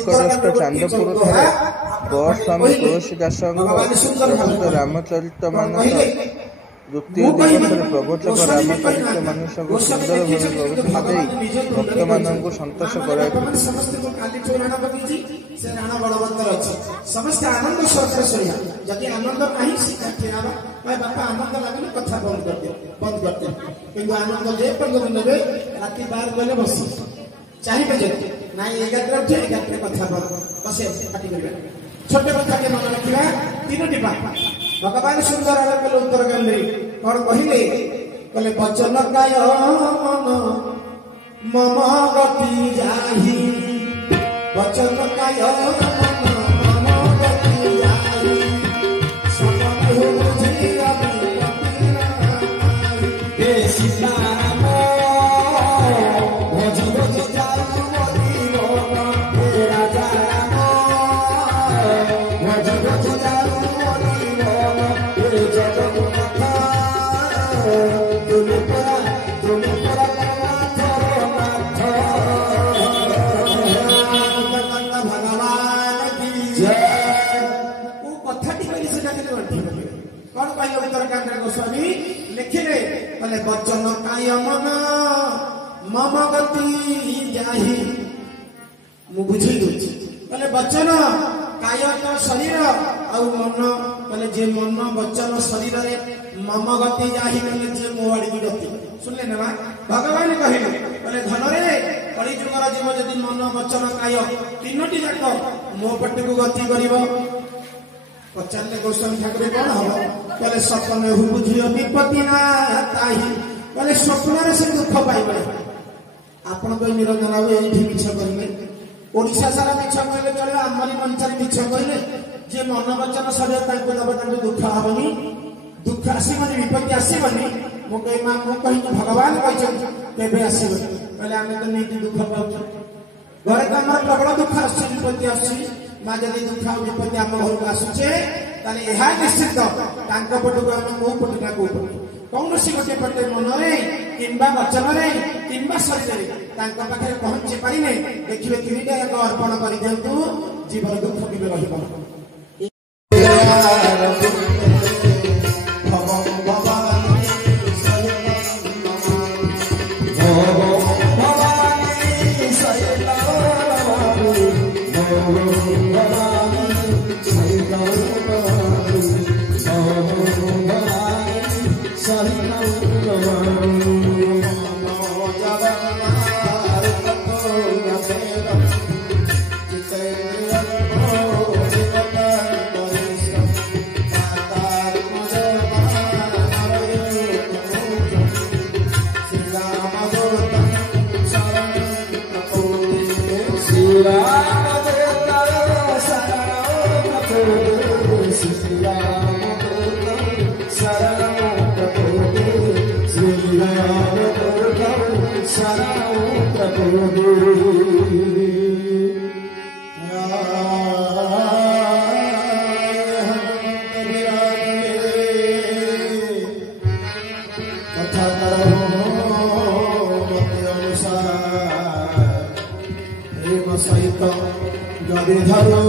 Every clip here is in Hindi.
निकटस्थ चांदपुर गोस्वामी तुलसीदास रामचरितमानस द्वितीय दिवस प्रवचक रामचरित मानस सुंदर भाव भक्त मान सतोष कर समस्त आनंद सहकार शुणा जदि आनंद नहीं बापा आनंद लगे कथा बंद करते किंतु आनंद जे पर्यटन ने राति 12 बजे बसी चाहिए जे ना 11 उठे 11 कथा बसे पार्टी करबा छोटे कथा के मन रखिबा तीनोटी बात भगवान सुंदर आलोक उत्तर गले कौन कहले कहले वचन काय मम गति जाहि वचन काय गोस्वामी लिखिले वचन काय मन मम गति जाहि मु बुझी दूची वचन काय तो शरीर आउ मन कहले जे मन वचन शरीर रे मम गति जाहि कहले जे मोवाड़ी गति सुनले ना भगवान कहले धन रे कली जुगर जीव यदि मन वचन काय तीनोटी जाक मो पट्टी को गति करिवो पचारे गोस्वामी ठाकुर कौन हम कहले सपन बुझियो विपत्ति ना ताही कहले स्वप्न से दुख पाइबे आपण को निरंजन बाबू एठी मिछ कहले ओडिशा सारा मिछ कहले चले आमरी मंचर मिछ कहले जे मन वचन सब तांको दब तांको दुख हबनी दुख आसीबनी विपत्ति आसीबनी मो कहि मा मो कहि भगवान कहछन केबे आसीबे कहले आमे तो नीति दुख पाउछ घरे त हमर प्रबल दुख आसी विपत्ति आसी माँ जदि दुख विपत्ति आम घर को आसुचे निश्चित पटक आम मो पटना को कौन गोटे पटे मन कि वचन कि शरीर पाखे पहुंची पारे देखिए तीनटा एक अर्पण कर दिंतु जीवन दुख कि सहित गदे धरो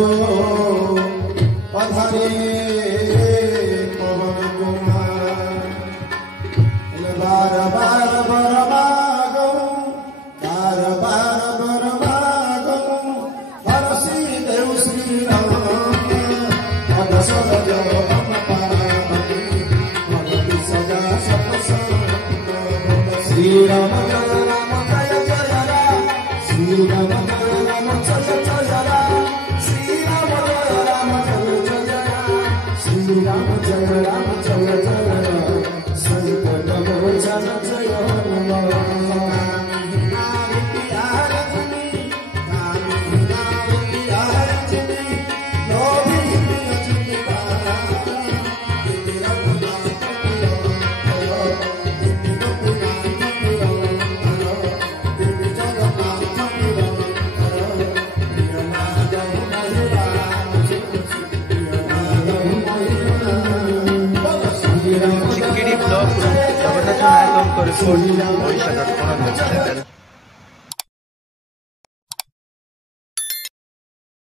पधारे पवन कुमार बार बार बर मागो बार बार बर मागो हरसी देव श्री राम पद सज पार्वती भगवती सजा श्री राम जय जय राम श्री राम चिकिड़ी ब्लॉक जगन्नाथ नायक रिपोर्ट ओडिशा.com